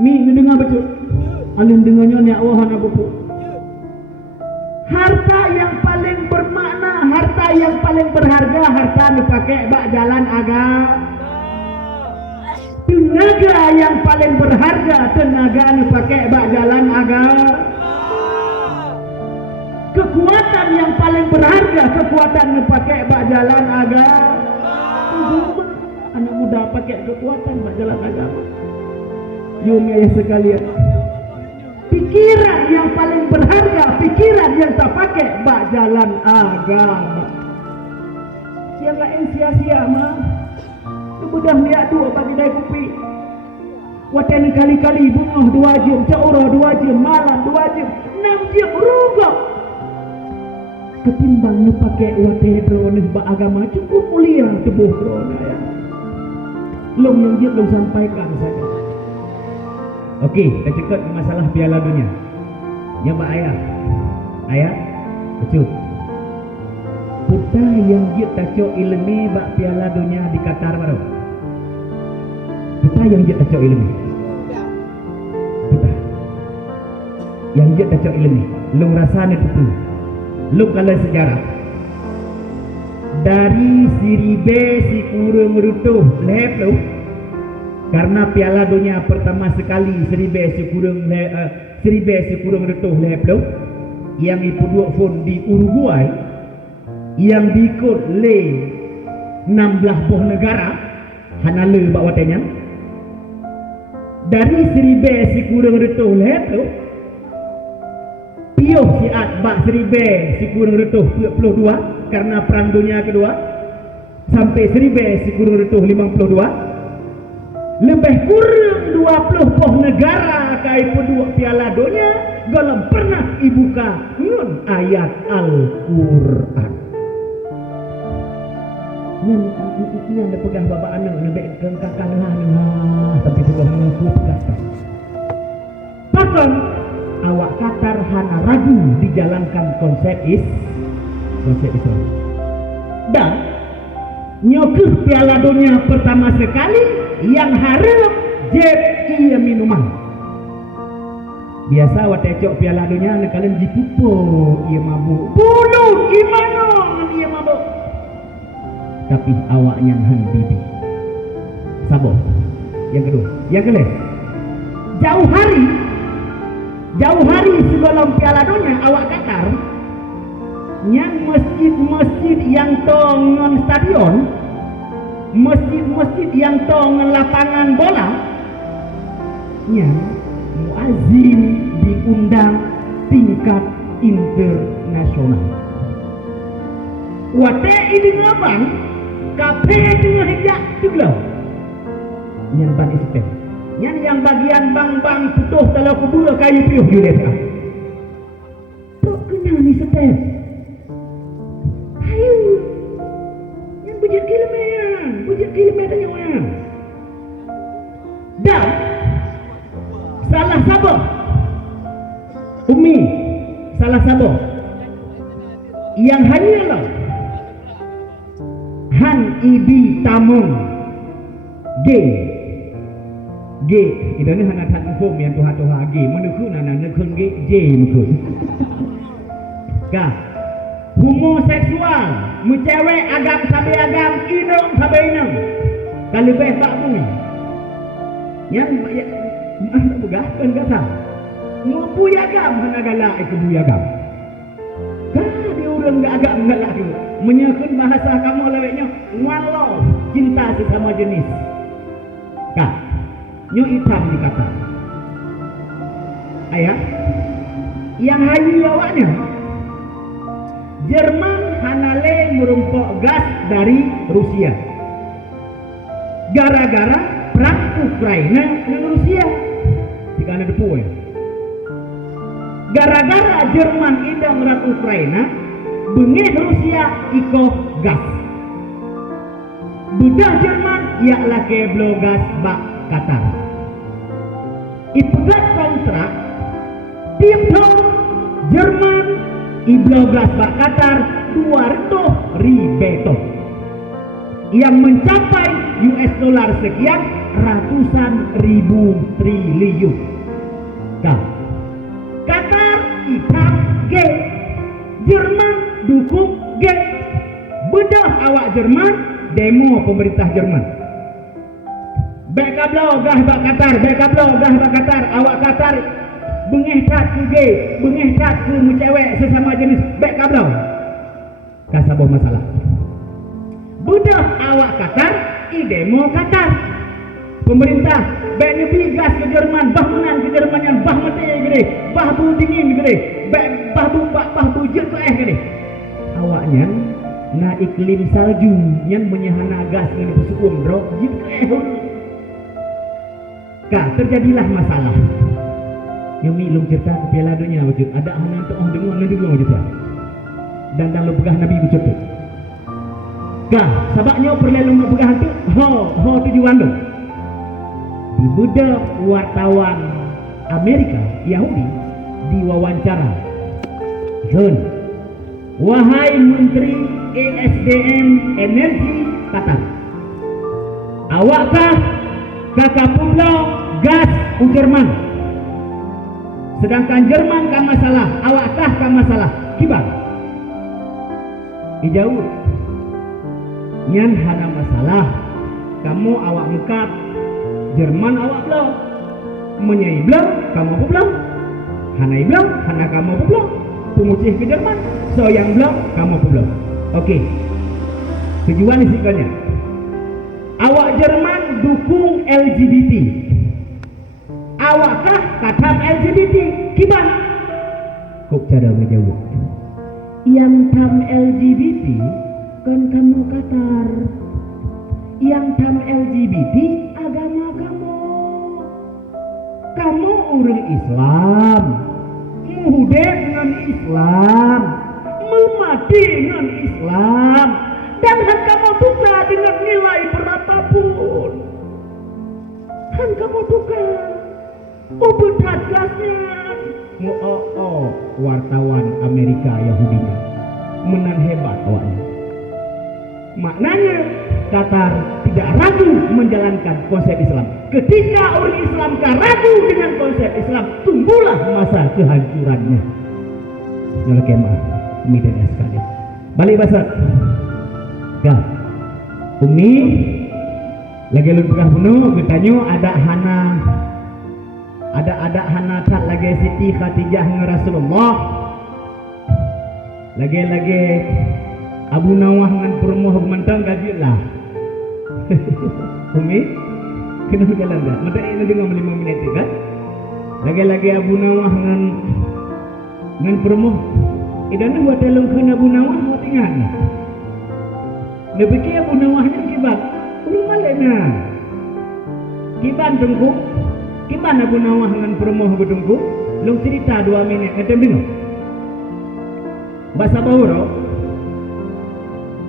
Mi ngedengar betul. Alin dengarnya ni awahan apa pun. Harta yang paling bermakna, harta yang paling berharga, harta dipakai bak jalan agama. Tenaga yang paling berharga, tenaga dipakai bak jalan agama. Kekuatan yang paling berharga, kekuatan dipakai bak jalan agama. Anak muda pakai kekuatan bak jalan agama. Yumi ayah sekalian, pikiran yang paling berharga, pikiran yang tak pakai bak jalan agama. Yang lain sia-sia mah. Kemudah lihat dua bagi dai kopi. Watan kali-kali bunga 2 jam, caurah 2 jam, malam 2 jam, 6 jam rugak. Ketimbang nu pakai wate drone bak agama cukup mulia tubuh drone ya. Long yang dia long sampaikan saja. Okey, kita cakap masalah Piala Dunia. Ya Pak Ayah. Ayah, betul. Kita yang dia taco ilmi bak Piala Dunia di Qatar baru. Kita yang dia taco ilmi. Kita. Yang dia taco ilmi. Long rasanya itu. Long kalau sejarah. Dari siribe si kurang rutuh lep lu. Karena Piala Dunia pertama sekali seribe kurang retuh leplo yang ipuduk pun di Uruguay yang diikut le 16 buah negara hanale bak watenya dari seribe kurang retuh leplo piuh siat bak seribe kurang retuh 52 karena perang dunia kedua sampai seribe kurang retuh 52 lebih kurang 20 poh negara kai penduduk Piala Dunia galam pernah ibuka ngun ayat Al-Quran. Ini ada pegang bapak anak lebih kengkakan tapi sudah mengikut kata. Bahkan awak Qatar hana ragu dijalankan konsep Islam. Dan nyokeh Piala Dunia pertama sekali yang harap jeb iya minuman. Biasa wate cok Piala Dunia nak kalian jipupo iya mabuk. Bulu gimana iya mabuk. Tapi awaknya han bibi. Sabo. Yang kedua, yang kelima. Jauh hari sebelum Piala Dunia awak Qatar yang masjid-masjid yang tongon stadion, masjid-masjid yang tongon lapangan bola, yang muazzin diundang tingkat internasional. Wate ini ngabang, kafe dengan hijak juga. Yang ban istem, yang bagian bang putuh kalau kubur kayu piuh juga. Tak kena ni setem. Ayo, yang bujat kilometer yang mana? Dan salah sabah, Umi, salah sabah, yang hanyalah Han Idi Tamung G itu ni hanya satu form yang tuha G menukun anak nekun G mukun kah homoseksual mencewek agam sabe agam inong sabe inong kalau beh bak bumi yang begahkan kata ngupu agam hana galak itu buyagam kah dia orang agam galak tu menyakun bahasa kamu leweknya walau cinta sesama jenis kah nyu hitam dikata ayah yang hayu awaknya Jerman hanale merumpok gas dari Rusia gara-gara perang Ukraina dengan Rusia jika ada depu ya gara-gara Jerman idang merang Ukraina bengih Rusia iko gas budak Jerman yaklah keblo gas bak Qatar ipegat kontrak tiap tahun Jerman iblogas bak Qatar 200 ribu yang mencapai US dollar sekian ratusan ribu triliun. Qatar ikat G, Jerman dukung G. Bedah awak Jerman, demo pemerintah Jerman. Baik kablo gah bak Qatar, baik kablo gah bak Qatar, awak Qatar bengehtat ke G, bengehtat ke cewek sesama jenis, baik kablo. Kasabah masalah. Bedah awak Qatar, i demo Qatar. Pemerintah baik nepi gas ke Jerman, bah menan ke Jerman yang bah mati gede, bah bu dingin gede, bah bu jet gede. Awaknya na iklim salju yang menyahana gas ini bersukum bro, jet terjadilah masalah. Yang milung cerita ke Piala Dunia wujud ada hanya untuk orang dengar nanti dulu wujud dan dalam pegah Nabi wujud tu. Sabaknya perlelong pegah tu, ho tujuan tu. Budak wartawan Amerika Yahudi diwawancara, John, wahai Menteri ESDM Energi Qatar, awakkah kakak pulau gas Jerman? Sedangkan Jerman kan masalah, awakkah kan masalah? Kibar dijauh nyan hana masalah, kamu awak mekap Jerman awak belau menyai belau, kamu apa belau? Hanai belau, hana kamu apa belau? Pengucih ke Jerman, so yang belau, kamu apa belau? Okey, tujuan isikannya awak Jerman dukung LGBT. Awakkah kata LGBT? Kibar kok cara ngejawab yang tam LGBT kan kamu Qatar, yang tam LGBT agama kamu orang Islam, muhudek dengan Islam, memati dengan Islam, dan kamu tukar dengan nilai berapapun. Kamu tukar, berat gasnya. Wartawan Amerika Yahudinya menan hebat awaknya. Maknanya Qatar tidak ragu menjalankan konsep Islam. Ketika orang Islam ragu dengan konsep Islam, tumbuhlah masa kehancurannya. Nyala kemah, midanya sekalian. Balik bahasa. Umi lagi lu pegah penuh, bertanya ada hana tat lagi Siti Khadijah dengan Rasulullah. Lagi Abu Nawah dengan permoh mentang gaji lah. Umi, kena jalan dah. Mata ini dengar 5 minit kan? Lagi Abu Nawah dengan permoh. Idan buat dalam kena Abu Nawah buat ingat. Dia fikir Abu Nawahnya kibat. Belum malena. Kiban tunggu. Kiban Abu Nawah dengan permoh bertunggu. Long cerita 2 minit. Kata bingung. Bahasa Bahuro.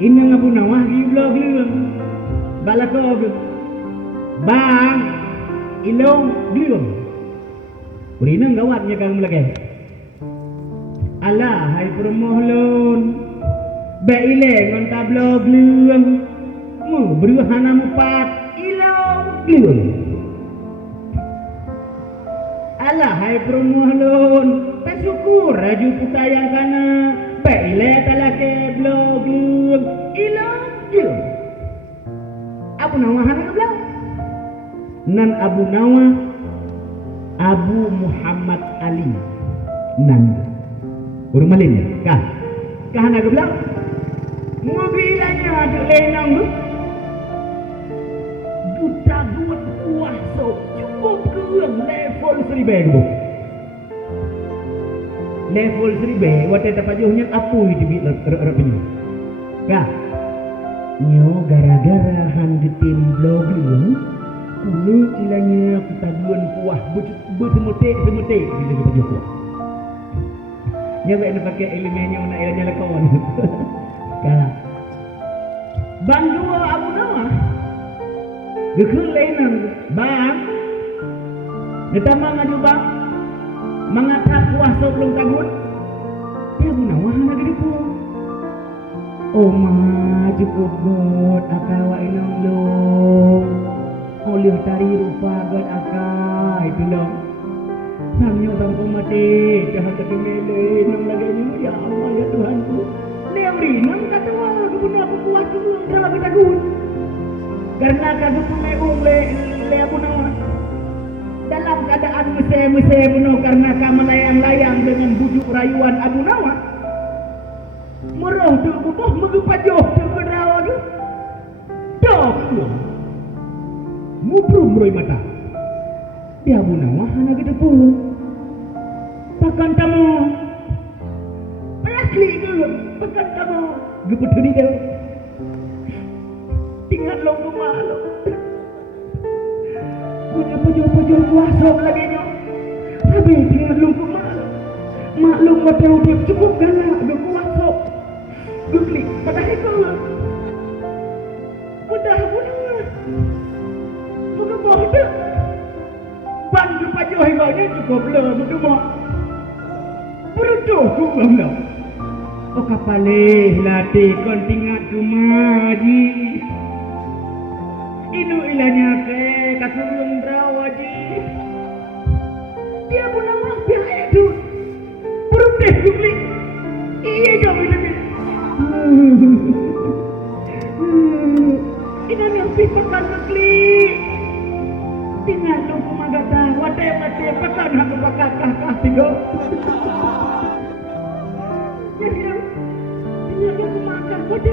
Inang Abu Nawah di blog lewang balakog bang ilong lewang urinang gawatnya kang lagi Allah hai permohlon baile ngon tablog lewang mu beruhana mupat ilong lewang Allah hai permohlon tasyukur raju putayang kana baile talake blog lewang ilong lewang Abu Nawah hana bilang nan Abu Nawah Abu Muhammad Ali nan urang malin kah hana bilang mobilnya ada lenang tu duta duit kuah so cukup keung level 1000 tu level 1000 waktu dapat jauhnya apa itu rapnya kah nyo gara-gara hang tim blog lewang kuno ilanya ketaduan kuah bersemutik bila kita jumpa nya nak pakai elemennya nak ilanya lakawan kalah bang dua Abu Nawah gekul lainan bang ditama ngaju bang mengatap kuah sebelum kabut ya Abu Nawah nak gede pun oh mah cukup good akawa inang lo oleh tari rupa gan akai itu loh. Samyo bangku mati dah kata mele nang laganya ya Allah ya Tuhanku. Dia beri nang kata wah guna aku kuat tu dah kita gun. Karena kadu pumeung le abu nawa. Dalam keadaan mese bunuh karena kamu layang-layang dengan bujuk rayuan Abu Nawas. Merauh tu bubuh megepajoh tu berawa tu. Dok tu. Mubrum roi mata. Dia Abu Nawas hana kita pun. Pakan kamu. Pelakli ke. Pakan kamu. Gepetuni dia. Tinggal lo kemana. Guna pejol-pejol kuasa lagi nyo. Habis tinggal lu kemana. Maklum betul dia cukup galak. Dia kuasa. Dia klik pada hekal lah. Mudah lah. Muka bodoh. Bantu pejol hekalnya cukup lah. Muka bodoh. Berutuh kukuh lah. Oh kapalih latih kon tinggal rumah di. Inu ilahnya ke kasurung drawaji. Dia pun nama biaya itu. Beruteh dukli. Iya jauh ilahnya. Ina ngerti pakan dukli. Tinggal tunggu magata. Wate pakan aku pakan kakak tiga. Jadi tinggal tunggu makan. Wate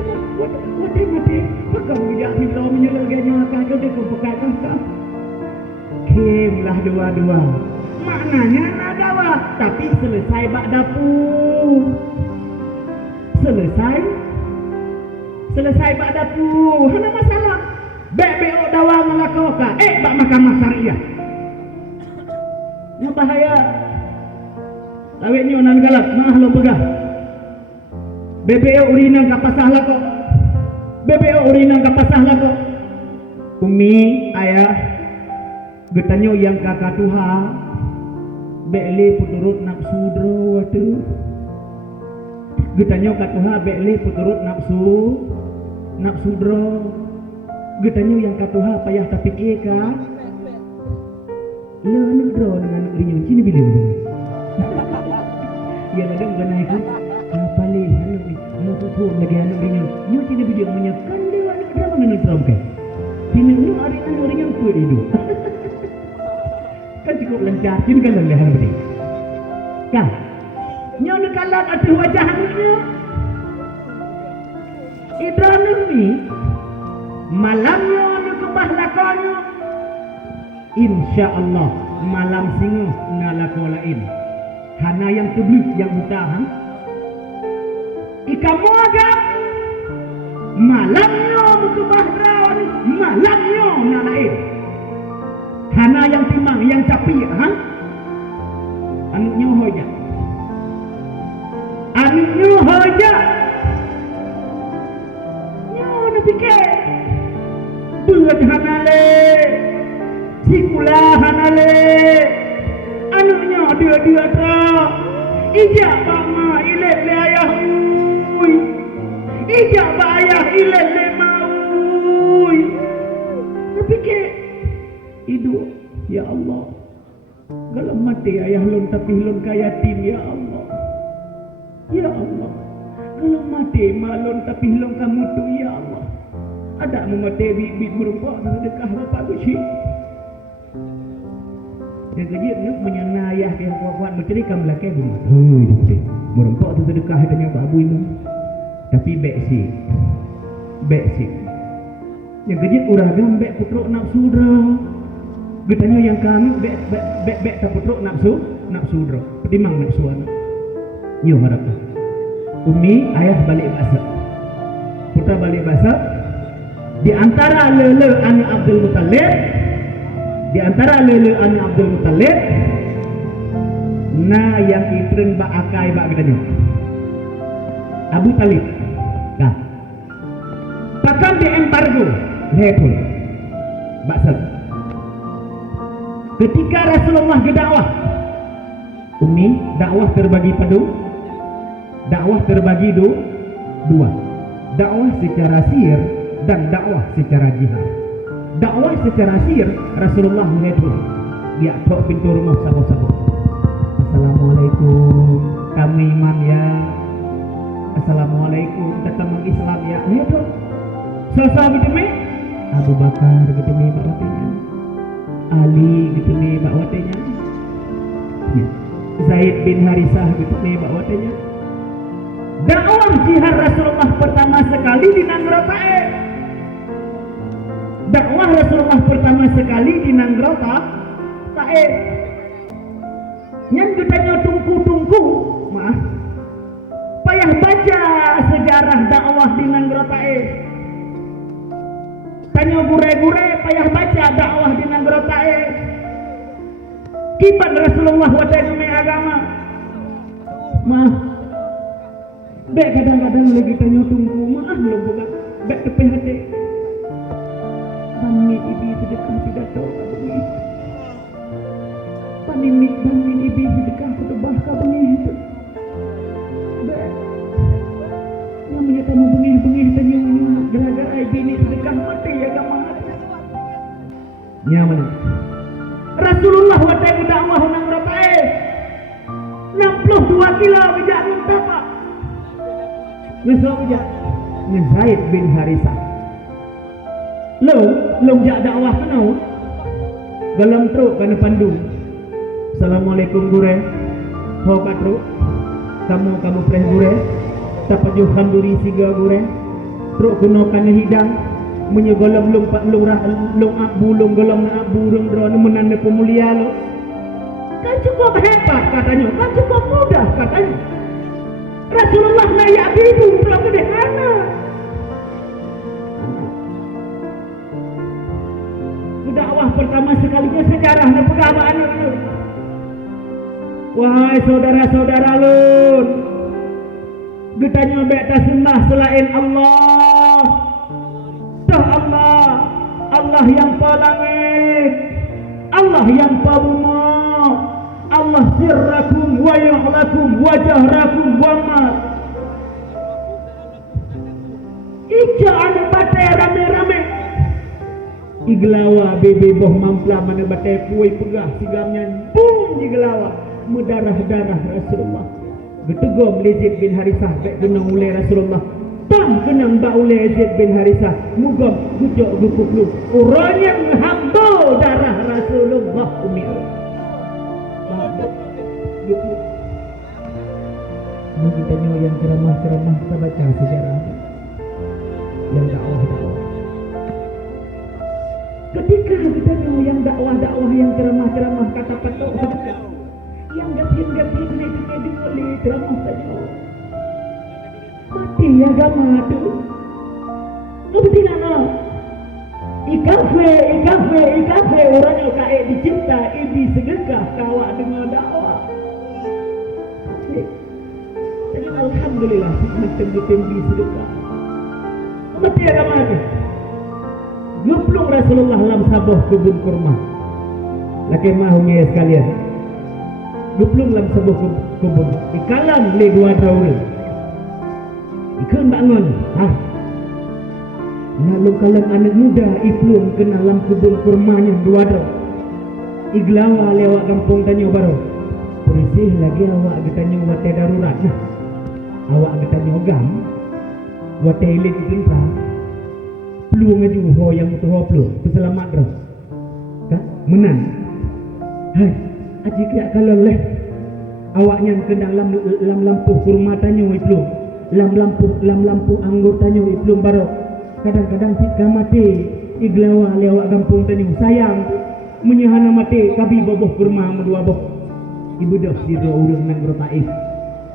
pakan bijak kita menyelaganya akan kita kepekat kakak. Kimlah dua-dua. Maknanya nadawa. Tapi selesai bak dapur. Selesai bak dapur. Hana masalah. Bek-bek dawa ngelakauka. Bak mahkamah syariah. Ini bahaya. Lawetnya nan galak. Maah lo pegah. BBO urinang kapasah lah kok. BBO urinang kapasah lah kok. Umi, ayah, getanyo yang kakak Tuhan, bekle puturut nafsu dro tu. Getanyo kakak Tuhan bekle puturut nafsu dro. Getanyo yang kakak Tuhan payah tapi keka. Le anu dro dengan urinyo cini bilim. Ya ladang ganai ku. Paling anu pun lagi anu ringan. Nyo tidak video menyakan dia anu drama dengan drum ke. Sini nyo hari anu ringan ku hidup. Kan cukup lancar ini kan lehan beri. Kan. Nyo nak kalat atas wajah nyo. Idran ni malamnya anu kebah lakonyo. Insya-Allah malam singo ngalako lain. Hana yang tebluk yang buta ikamu agak malamnya berkebahdrawan malamnya nalain hana yang timang yang capi anaknya hoja nyo pikir buat hanale sikula hanale anaknya dia tak ijak bama ilele ayah ijak bayah ilele maui. Tapi ke hidup ya Allah. Kalau mati ayah lon tapi lon kaya tim ya Allah. Ya Allah. Kalau mati malon tapi lon kamu tu ya Allah. Ada mu mati bibit merempok sedekah bapak gusi. Yang kejut nak menyana ayah yang kuat-kuat menteri kamu lakai rumah. Merempok tu sedekah tanya babu imu. Tapi beksik yang kejut uragam bek putruk nafsu dra getanya yang kami bek tak putruk nafsu dra petimang nafsu anak nyo harap umi ayah balik bahasa putra balik bahasa di antara lele anak Abdul Muttalib na yang itren bak akai bak getanya Abu Talib. Nah, bahkan di embargo lepun, baksa. Ketika Rasulullah berdakwah, Umi dakwah terbagi dua, dakwah secara sir dan dakwah secara jihad. dakwah secara sir. Rasulullah mengatur dia tok pintu rumah sahabat-sahabat. Assalamualaikum, kami iman ya. Assalamualaikum, datang Islam ya. Lihat dong. Selesai gitu me. Abu Bakar gitu me bakwatenya. Ali gitu me bakwatenya. Ya. Zaid bin Harisah gitu me bakwatenya. Dakwah jihad Rasulullah pertama sekali di Nanggro Taif. Dakwah Rasulullah pertama sekali di Nanggro Taif. Yang ditanya tungku-tungku, maaf, payah baca sejarah dakwah di Nanggro Taif. Tanya gure-gure, payah baca dakwah di Nanggro Taif. Kibat Rasulullah wadah agama. Maaf, bek kadang-kadang lagi tanya tunggu, maaf lo bukan, bek tepi hati. Bami ibi sedekah tidak tahu begini. Panimik bami ibi sedekah kutubah kabengih itu. Bek, yang menyatamu bengih-bengih tanya gara-gara ibi ini sedekah mati ya gamang. Nyaman. Rasulullah wadah dakwah nang Taif. 62 kilo bijak ngentapa. Ngesok bijak Zaid bin Harisah. Lo jak dakwah kenau. Dalam truk kana pandu. Assalamualaikum gure. Ho katru. Kamu preh gure. Dapat jo kanduri siga gure. Truk kuno kana hidang. Menyegolam lompat lurah long abu long golam na abu long drone menanda pemulia lo. Kan cukup hebat katanya, kan cukup mudah katanya. Rasulullah layak hidup belum gede anak. Dakwah pertama sekalinya sejarah dan pengalaman itu. Wahai saudara-saudara lun, getanya beta sembah selain Allah. Dah Allah yang palangit, Allah yang pabuma, Allah sirrakum wa ya'lakum wa jahrakum wa ma. Ija anu batai rame-rame. Iglawa bebe boh mampla mana batai puai pegah sigamnya boom iglawa mudarah-darah Rasulullah. Getugom Zaid bin Harisah bek genang ulai Rasulullah. Tam kenang ba ulai Zaid bin Harisah mugam gujok gupuk lu. Orang yang hamba darah Rasulullah umir. Ini kita yang ceramah-ceramah kita baca sejarah yang dakwah. Ketika kita yang dakwah yang ceramah kata patok yang gatin ini boleh ceramah saja. Mati agama tu. Kebetulan ikafe orangnya kayak dicipta ibi sedekah kawak dengan dakwah. Jadi alhamdulillah macam ditembi sedekah. Mati agama tu. Geplung Rasulullah dalam sabuh kebun kurma. Laki mahunya sekalian. Geplung dalam sabuh kebun. Ikalam le 2 tahun. Ikan bangun. Lalu kalau anak muda iplung ke dalam kebun kurmanya 2 tahun. Iglawa lewat kampung tanya baru. Berisih lagi awak getanya wate darurat. Awak getanya ogam. Wate ilik pintar. Peluang aja ho yang tu ho peluang selamat dah. Kan menang. Hai, aji kira kalau leh awaknya ke dalam lampu kurma tanya peluang. Lampu anggur tanya peluang baru. Kadang-kadang pika mati iglawa lewat kampung tanya sayang menyahana mati kabi boboh kurma dua boh. Ibu dah siro urang nang Taif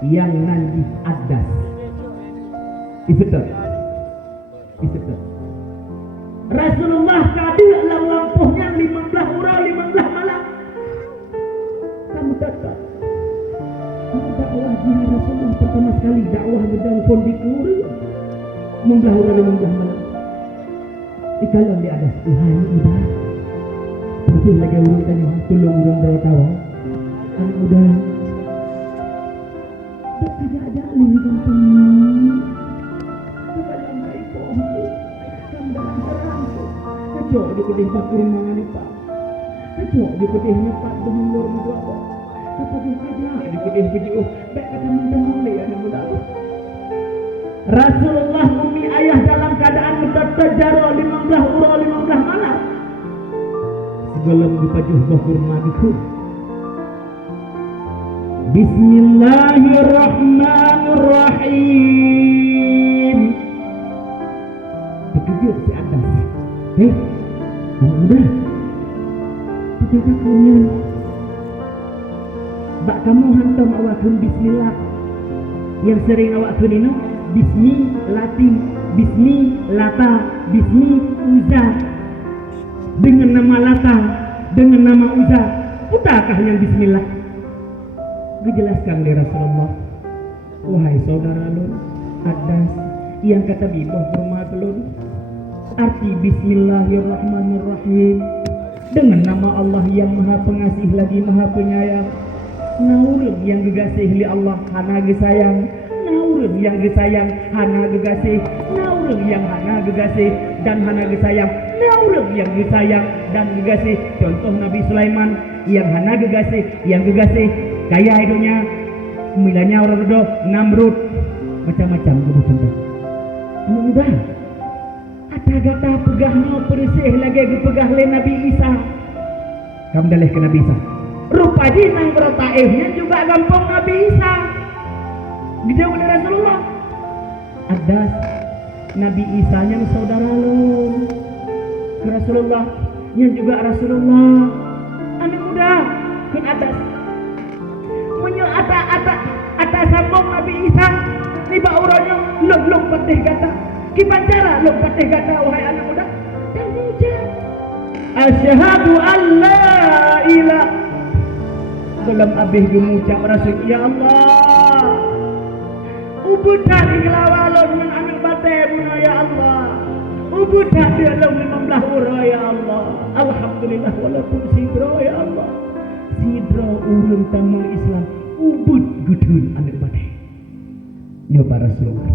yang nanti adas. Isetet. Rasulullah kadir dalam lampuhnya 15 orang 15 malam. Kamu datang. Dakwah jihad Rasulullah pertama sekali dakwah gedang pondikuri 15 orang 15 malam. Ikalan di atas Tuhan udah. Betul lagi urang tanya tolong urang bertawa. Kan udah. Tidak ada lagi kampung. Kacau di kudih kurungan ni Pak. Kacau di kudihnya Pak berumur dua Pak. Apa dia kerja di kudih baju? Baik kata mentang le anak muda. Rasulullah umi ayah dalam keadaan bertajaro 15 uro 15 malam. Sebelum dipajuh kurma itu. Bismillahirrahmanirrahim. Terkejut si atas. Anak muda. Kita punya. Bak kamu hantam awakun bismillah. Yang sering awakun ini bismi lati, bismi lata, bismi uza. Dengan nama lata, dengan nama uza. Putakah yang bismillah? Dijelaskan oleh Rasulullah. Wahai saudara lun, adas yang kata bibah rumah belum. Arti bismillahirrahmanirrahim. Dengan nama Allah yang maha pengasih lagi maha penyayang. Naurun yang gegasih li Allah hana gesayang. Naurun yang gesayang hana gegasih. Naurun yang hana gegasih dan hana gesayang. Naurun yang gesayang dan gegasih. Contoh Nabi Sulaiman yang hana gegasih, yang gegasih kaya hidupnya. Milanya orang rodo Namrud macam-macam contoh. Anak muda. Kata-kata pegahnya bersih lagi pegah le Nabi Isa. Kamu dalih ke Nabi Isa. Rupa jinang rotaifnya juga gampang Nabi Isa. Dijauh oleh Rasulullah. Ada Nabi Isa yang saudara lu. Rasulullah yang juga Rasulullah. Anak muda kun atas. Menyo ata sambung Nabi Isa. Tiba uranya lom patih kata. Kipancara lo patih kata wahai anak muda. Dan ucap asyhadu an la ilaha dalam abih mengucap rasul ya Allah. Ubudlah ngelawalon dengan anak batai ya Allah. Ubudlah dia dalam 15 ura ya Allah. Alhamdulillah walaupun sidro ya Allah. Sidro urun tamang Islam. Ubud gudun anak batai. Nyoba Rasulullah.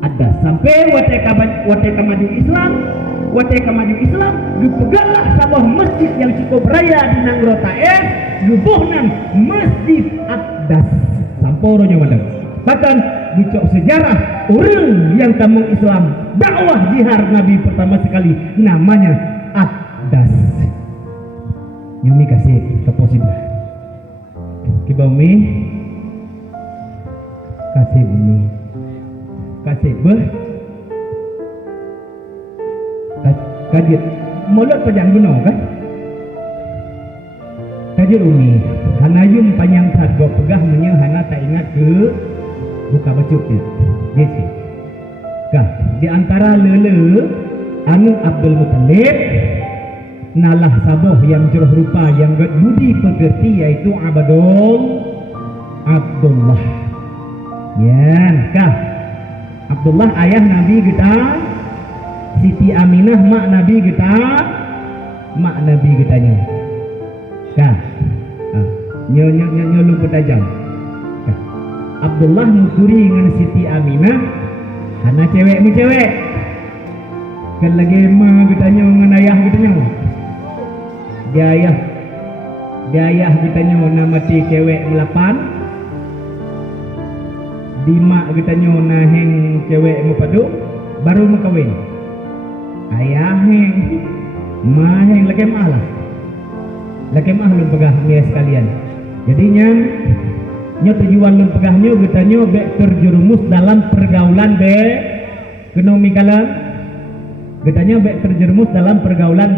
Ada sampai wateka maju Islam, dipeganglah sebuah masjid yang cukup raya di Nanggro Taif, lubuhnan Masjid Aqdas. Samporonya madam. Bahkan dicok sejarah orang yang tamang Islam dakwah jihad Nabi pertama sekali namanya Aqdas. Yumi kasih keposible. Kibumi kasih bumi. Kasih kajet mulut panjang gunung kan kajet umi hanayum panjang targo pegah menye hana tak ingat ke buka bacuknya jesi kah di antara lele anu Abdul Muttalib nalah saboh yang joroh rupa yang gak budi pegerti yaitu Abdullah yan kah Abdullah ayah Nabi kita, Siti Aminah mak Nabi kita, mak Nabi kitanya. Kah, nyo lupa tajam. Kah, Abdullah musuri dengan Siti Aminah, hana cewek mu cewek. Kan lagi mak kitanya dengan ayah kitanya. Dia ayah kitanya nama ti cewek melapan. Di mak kita nyona heng cewek mu padu baru mu kawin ayah heng ma heng laki mah lu pegah nia sekalian jadinya nyo tujuan lu pegahnya kita nyo be terjerumus dalam pergaulan be ekonomi kalam kita nyo be terjerumus dalam pergaulan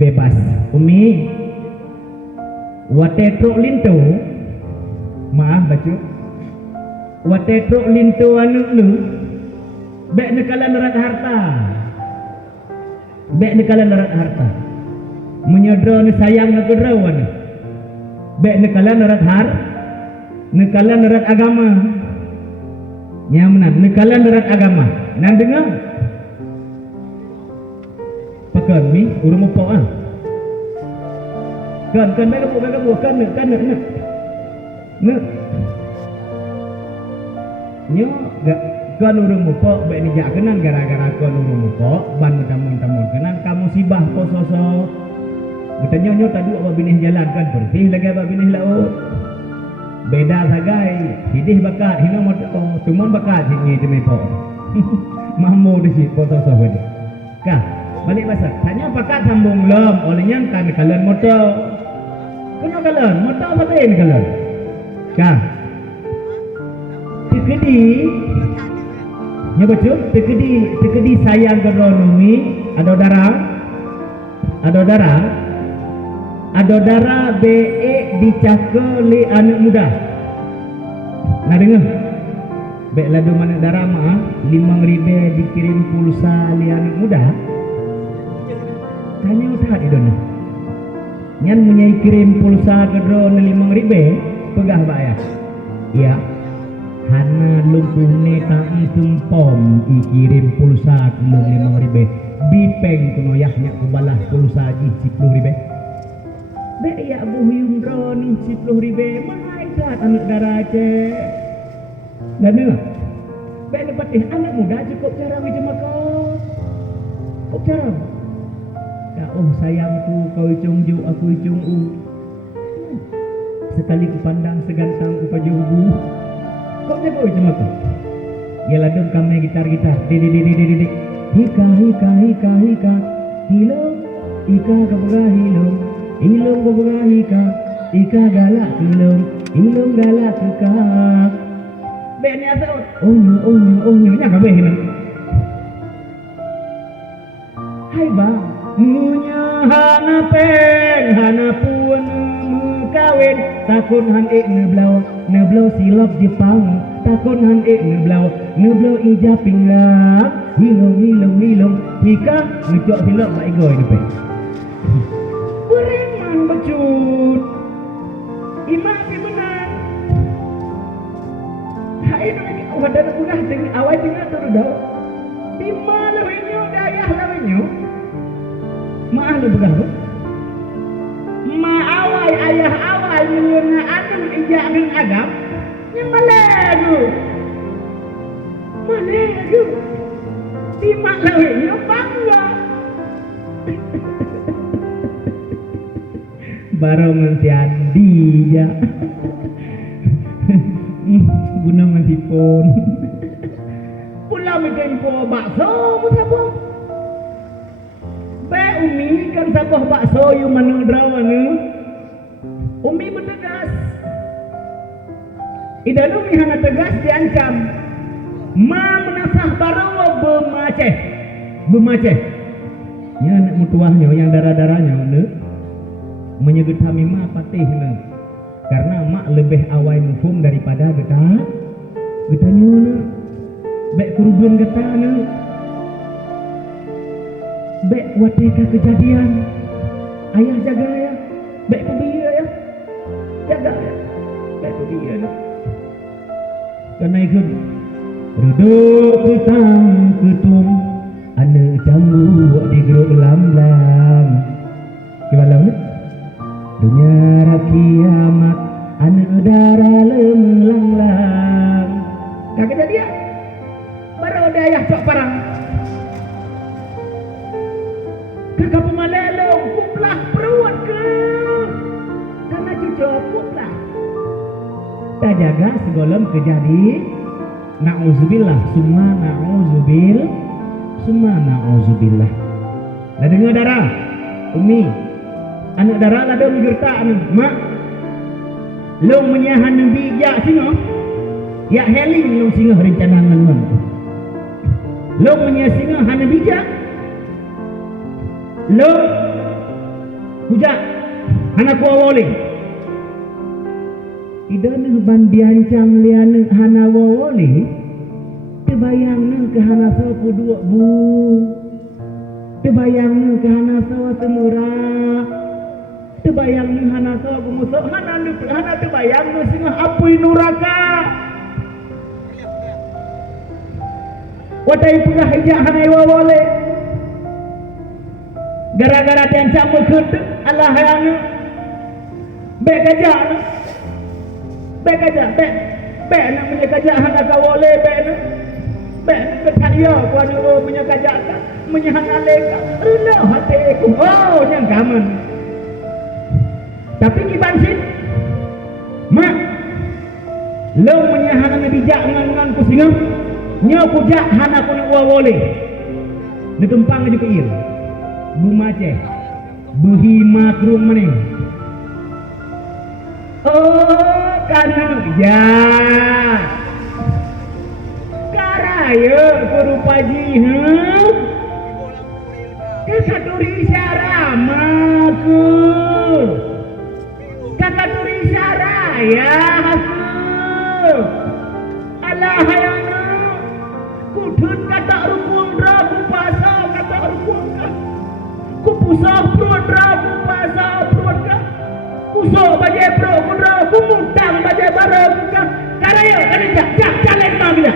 bebas umi watetro lintu maaf bacu watetro lintu anu lu bek nekalan nerat harta menyodro ni sayang negerawan bek nekalan nerat agama nyamnan nekalan nerat agama nan dengar pakan mi urung mo ah kan mereka bukan nyo Kon urung mupok bek nijak kenan gara-gara kon urung mupok ban tamun-tamun kenan kamu sibah pososo. Betanya nyo tadi awak binih jalan kan bersih lagi awak binih laut. Beda sagai hidih bakat hina moto tumun bakat hingi demi po. Mahmu di situ pososo bade. Kah balik bahasa tanya bakat sambung lom olehnya kan kalian moto. Kuno kalian moto batin kalian. Kah tekedi nya betul tekedi sayang keronumi ada darah be dicake li anak muda. Nah dengar be ladu mana darah mah 5.000 dikirim pulsa li anak muda. Tanya utah di dona nyan menyai kirim pulsa kedro 5.000 pegah bayar iya hana lumpuhne ta'i tumpom ikirim pulsa kulung 5.000 bipeng kuno yahnya kubalah pulsa ji 10.000 be ya buhuyung drone 10.000 mahal kat anak darah cek dan dengar be lepatih anak muda cukup cara wijemako cukup cara ya oh sayangku kau icung-ju aku icung-u sekali ku pandang segantang ku pajubu kau jago icung-aku ya ladung kami gitar-gitar di hika hilong ika kabuga hilong kabuga ika galak hilong galak ika be ni asal onyo nya kabeh hina hai bang munya hana peng hana pun kawin takun han neblau silap Jepang takun han neblau ija pinglang hilong hika ngejok silap ba igoi ni pe bereman becut imak pi benar hai no wadah udah dengan awai dengan tu dah di mana wenyo dayah lawenyo maah lu begawe ma awai ayah awai menyuna anu ijak dengan agam yang malegu di mak lawenyo bangga baru mentiandi ya guna mantipon pula tempo bakso musabo be umi kan sabah bakso yu manu drawanu umi bertegas idan umi hana tegas diancam ma menasah barawa bemaceh nya anak mutuahnya yang darah-darahnya menyebut kami ma patih karena mak lebih awai mufum daripada getanya bek kerubun getana bek wateka kejadian ayah jaga ya bek pebia ya jaga ya bek pebia ya karena itu reduk ketang ketum ane jambu di geruk lam gimana nih dunia kiamat ane darah lemlang kagak jadi ya baru ada ayah cok parang kakak pemalelong kuplah peruat ke karena cucu kuplah tak jaga segolem kejadi na'udzubillah summa na'udzubillah nah dengar darah umi anak darah lah dong gerta anu mak lo menyahan bijak singo ya heling lo singo rencana ngan lo menyah singo hana bijak lo hujak hana kuawole idana bandiancang liana hana wawole tebayang ke hana sapu dua bu tebayang ke hana sawa semurah tebayang hana sawa kumusok hana tebayang singa apui nuraka watai pegah hijak hana wawole gara-gara diancam berkut Allah yang bek gajah nak punya gajah hana kawole bek Bek ketaya kuanu menyakajaka menyahanaleka rela hatiku oh yang gaman tapi kiban sin mak lo menyahana bijak ngan ku singam nya ku jak hana ku ni wole ni tumpang juga il bumace buhima krum maning oh kanu ya ayo guru paji kakaturi syaramaku kakaturi syaraya aku alah hayana kudun kata rukun rabu pasa kata rukun ka kupusah perut rabu pasa perut ka kusah bajai perut kudra kumutang bajai barang ka karaya kanijak jak jalen mamila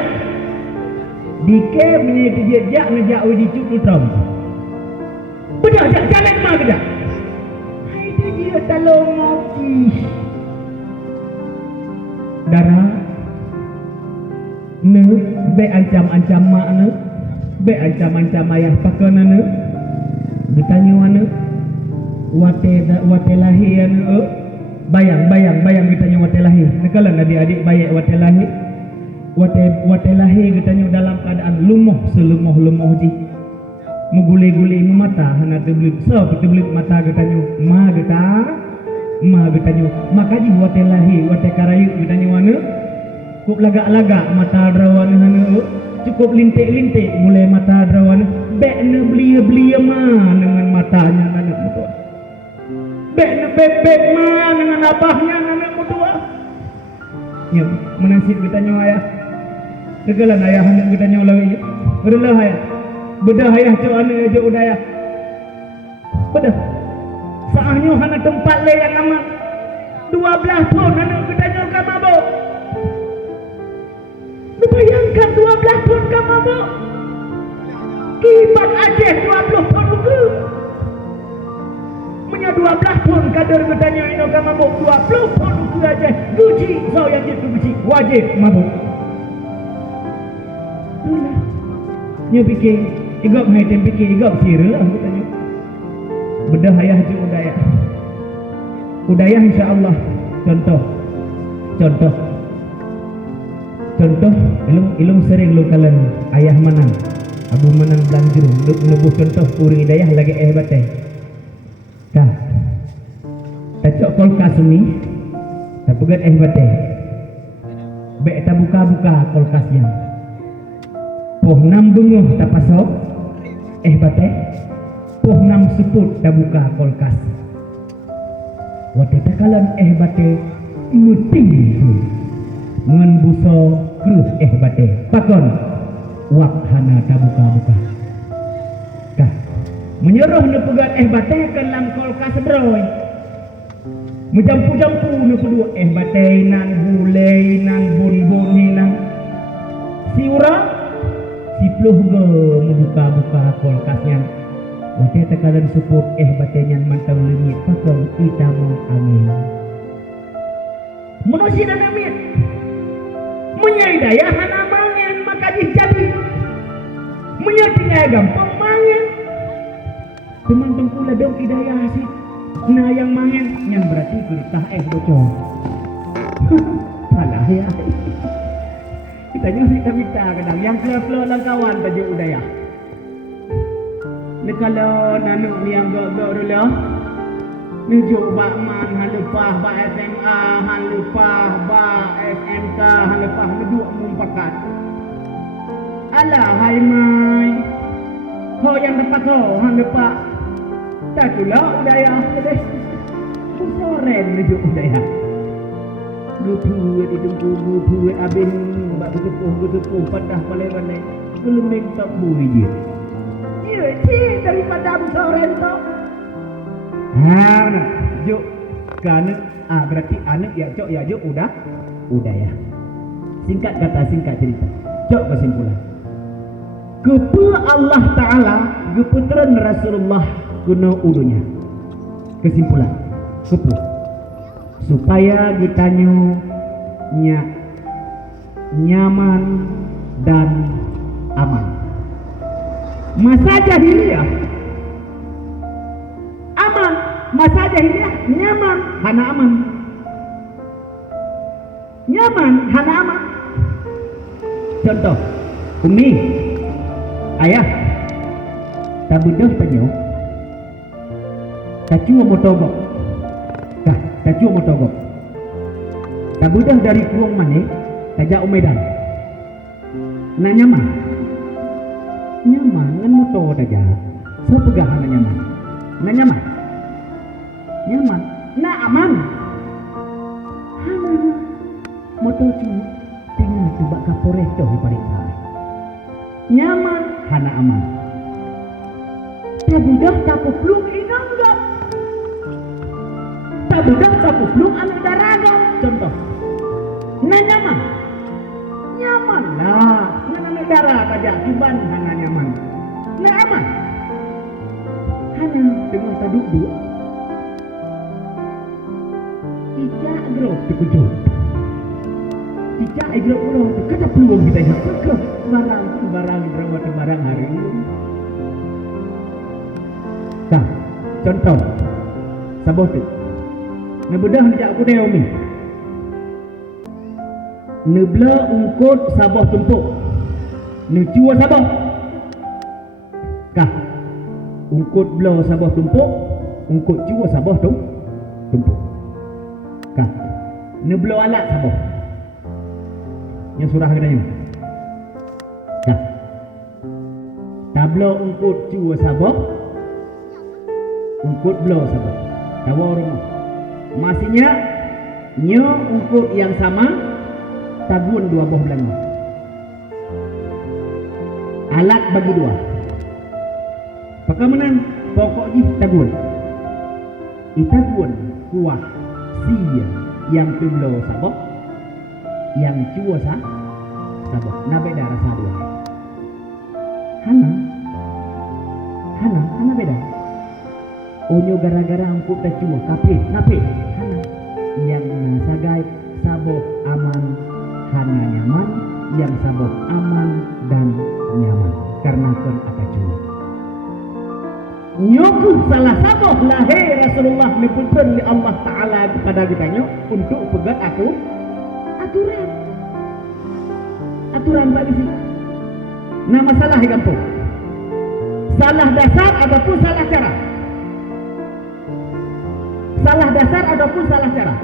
dike menjadi jejak ngejak di cukup tram. Bedah jak jalan mah bedah. Hai dia tolong mati. Darah ne be ancam-ancam mak ne be ancam-ancam ayah pakana ne bertanya mana wate lahir ne bayang bertanya wate lahir nekalan adik-adik bayang wate lahir wate lahir katanya dalam keadaan lumuh selumuh ji mengguli-guli mata hana tebelit so tebelit mata katanya ma katanya makaji wate lahir wate karayu katanya wana cukup lagak-lagak mata drawan hana cukup lintik-lintik mulai mata drawan bek ne belia-belia ma dengan matanya hana mutua bek ne bebek ma dengan abahnya hana mutua ya menasib katanya ayah kegalan ayah hendak kita nyolawi berulah ayah bedah ayah cok ane aja udaya bedah saahnya hana tempat le yang amat 12 tahun anak kita nyolka mabuk bayangkan 12 tahun ke mabuk kibat Aceh 20 tahun ke punya 12 tahun kader kita nyolka mabuk 20 tahun ke Aceh guci so yang jitu guci wajib mabuk nyo fikir igop hai tem fikir igop sirah katanya bedah ayah je udaya insyaallah contoh ilmu sering lu kalian ayah menang abu menang banjir lebuh contoh uri dayah lagi batai kah tacok kolkas ni tak pegat batai bek tak buka kolkasnya poh 6 bunguh tak pasok batai poh 6 seput tak buka kolkas wate takalan batai muting ngan buso krus batai pakon wak hana tak buka kah menyuruh ne pegat batai ke dalam kolkas broy menjampu-jampu ne kedua batai nan bulai nan bun-bun nan siura Sipluh ge membuka-buka kolkasnya wate tekalan support batenya mantau lengit pakon kita mau amin menusi dan amin menyai daya hana mangen maka jadi menyai gampang mangen teman tengkula dong idaya hasil nah yang mangen yang berarti bertah bocor salah ya kita minta kadang yang flow lang kawan tajuk udaya ni kalau nanu ni yang gok dulu nujuk bak man halupah bak SMA halupah bak SMK halupah duduk mumpakat alah hai mai ho yang tempat ho halupah tak pula udaya deh soren nujuk udaya Gupuat itu gupuat abin bak betupuh padah palai-palai kelemeng tak bui je. Dia daripada soren tu. Nah, juk kan berarti anak ya cok ya juk udah ya. Singkat kata singkat cerita. Cok kesimpulan. Kepu Allah Taala geputran Rasulullah kuno udunya. Kesimpulan. Kepu supaya kitanya nyaman dan masa jahiliyah aman, masa jahiliyah nyaman, hana aman. Nyaman, hana aman. Contoh, umi, ayah, tak budak tanyo, tak cuma motogok, tak cuma motogok. Tak budak dari kurung mana, tak jauh medan. Nak nyaman, nyaman, ngan motor saja. So pegahan nak nyaman, nak nyaman, nyaman, nak aman. Hana motor cuma tinggal coba kapolres tu diperiksa. Nyaman, hana aman. Tak budak tak puplung inang enggak. Tak budak tak puplung anak daraga. Contoh, nak nyaman, nyaman lah. Nak anak darah saja, cuban hana nyaman. Nak aman, hana dengar tak duduk. Ijak gerok terkejut. Ijak gerok pulau kata peluang kita yang perkeh barang berawat barang hari ini. Nah, contoh sabot tu. Nebedah jak aku deh umi. Nebla ungkut sabah tumpuk. Necua sabah. Kah? Ungkut bela sabah tumpuk, ungkut cua sabah tumpuk. Kah? Nebla alat sabah. Yang surah katanya. Kah? Tabla ungkut cua sabah, ungkut bela sabah. Tawa rumah. Masihnya nyo ungkut yang sama, tagun dua buah belanga. Alat bagi dua. Pekamanan pokok ji tagun. Itagun kuah sia yang peblo sabah, yang cua sabah. Na beda rasa dua. Hana beda. Onyo gara-gara angkut dah cua kape, nape? Hana. Yang sagai sabah aman, hana nyaman. Yang sabah aman dan nyaman. Karena kon ada cua. Nyoku salah sabah lahir Rasulullah niputun li Allah Ta'ala kepada kita untuk pegat aturan Pak Gisi. Nah masalah gampang. Salah dasar ataupun salah cara. Salah dasar ataupun salah cara.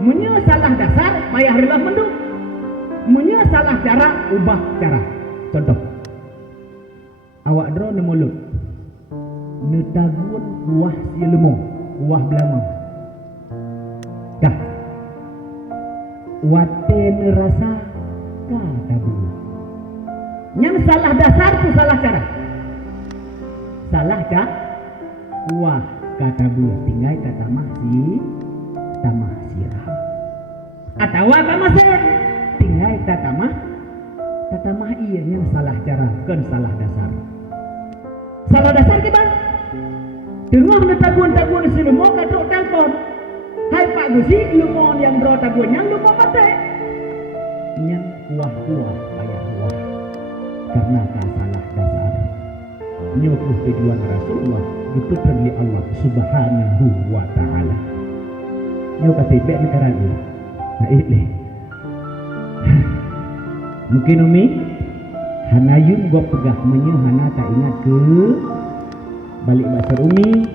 Menye salah dasar payah rela menduk. Menye salah cara ubah cara. Contoh. Awak dro nemulut. Netagun kuah si lemong, kuah belama. Dah. Wate nerasa kata bulu. Yang salah dasar tu salah cara. Salah cara kuah kata bulu tinggal kata tamah sirah. Atau kata sen tinggal kata mah iya yang salah cara kan salah dasar. Salah dasar kita. Dengar tagun si lemong katuk telpon. Hai Pak Gusi, lemong yang bro tagun yang lemong mati. Yang kuah payah kuah. Karena salah dasar. Nyokuh tujuan Rasulullah diputran li Allah Subhanahu wa Ta'ala. Nyok kasih baik negara ini. Nah ini. Mungkin umi hanayun gua pegah menye hana tak ingat ke balik basar umi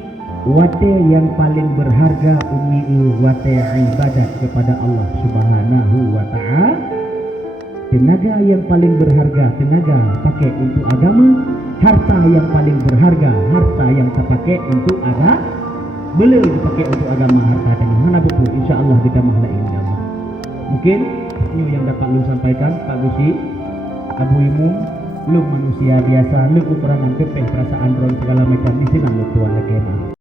wate yang paling berharga umi wate ibadat kepada Allah Subhanahu wa Ta'ala. Tenaga yang paling berharga tenaga pakai untuk agama, harta yang paling berharga harta yang terpakai untuk agama, boleh dipakai untuk agama harta dan mana betul insyaallah kita mahlai insyaallah. Mungkin ini yang dapat lu sampaikan Pak Gusi, Abu Imum, lu manusia biasa, lu kekurangan kepeh perasaan ron segala macam di sini lu tuan lagi.